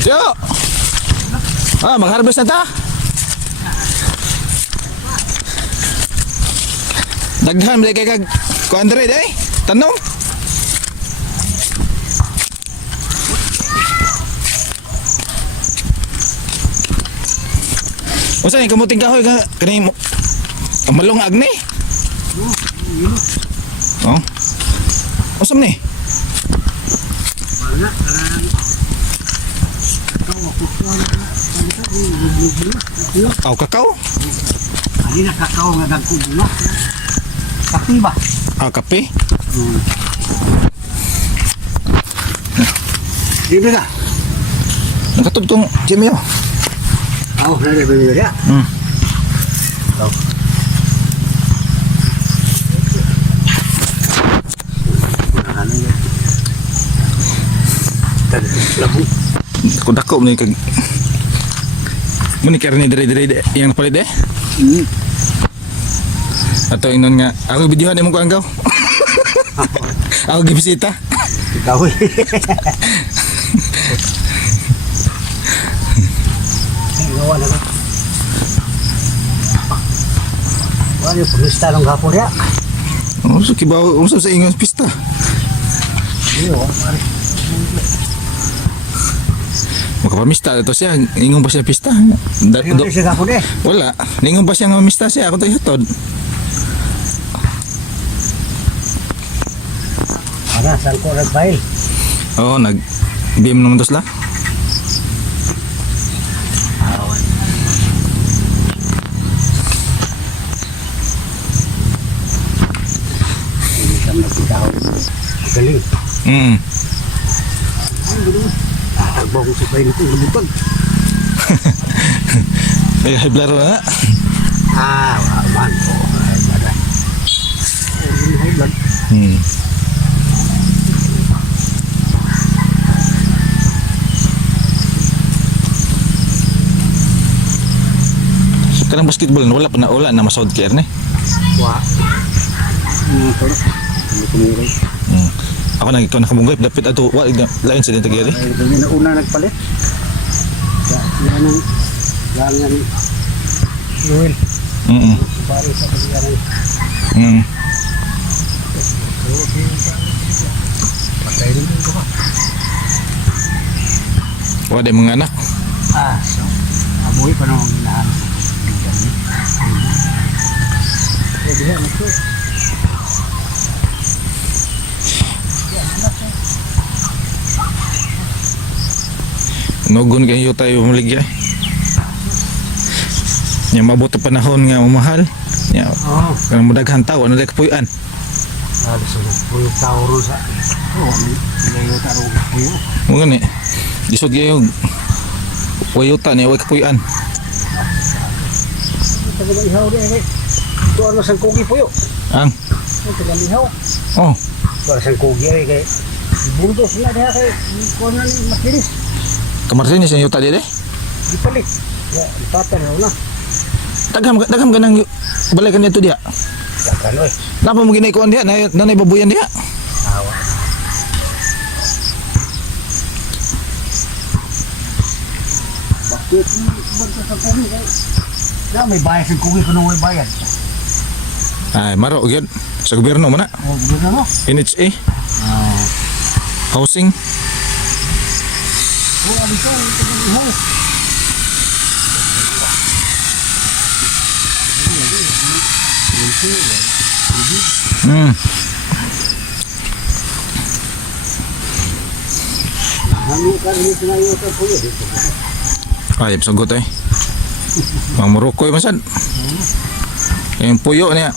Yo! Mag-harvest na ta. Daghan balik kay kag kuan dere day. Tanong. Usa ni kamuting kahoy ka kani mo. Malungag ni. Oh. Usam ni. Aw kakao? Ani na kakao nga dagkog na. Kape ba? Kape? Di ba? Nakatugtong Jimmy. Aw, na ba ya? Aw. Ano ya? Labu. Dako ni kag muni karni dire yang palit deh. Atau inon nga ako videohan mo ko anggaw. Ako gibisita. Ikaw eh. Gawa na ba? Wala yung pista ng hapon ya. So kibaw sa ingon pista. Iyo, Makapamista ito siya, ingon pa siya pista. Ayun siya hapon eh. Wala, ingon pa siya nga mamista siya, ako tayo hatod. Ana, saan ko nag-file? Oo, nag-BM naman to sila. Hindi ka magkitaon. Galing. Tatakbo ko sa file ito, lumutag. Ay, blaro na. Waman ko. High blood. Kanang basketball wala na masod care ni. Wah. Pero hindi ko meron. Ako nang ikaw nakabunggay dapat ato wa lain sa dito gari. Ay, una nagpalit. Yan ang Noel. Bari sa pagyaran. Patay rin ito ka. Wa day mga anak. So amoy pa nung hinahanap. Pwede yan ito. Nogon kayo tayo maligya. Nya mabot ang panahon nga mamahal. Nya kanang mudaghan tawo ano day kapuy-an. So puyo tao ro sa. May taro puyo. Mo gani. Disod kayo wayuta ni way kapuy-an. Taga ihaw rin eh. Ito ano sang kogi puyo. Ang. Taga ihaw. Oh. Ito sang kogi eh kay buntos na diha kay kuno ni makinis. Kamarsinis yung yuta dito eh. Dipalit. Ya, ipatan na. Dagham ganang balikan nito dia. Dagan oy. Napa mo ginay kuan dia nanay babuyan dia. Awa. Bakit banta sa kogi kay na may bayad sa kogi kuno may bayad. Ay maro gyud sa gobyerno man na. Oh, gud na no. NHA. Housing. Wala dito taga ihaw. Ano ka rin sinayo ta puyo dito. Ay sagot eh. Mang Morocco masad. Yung puyo niya.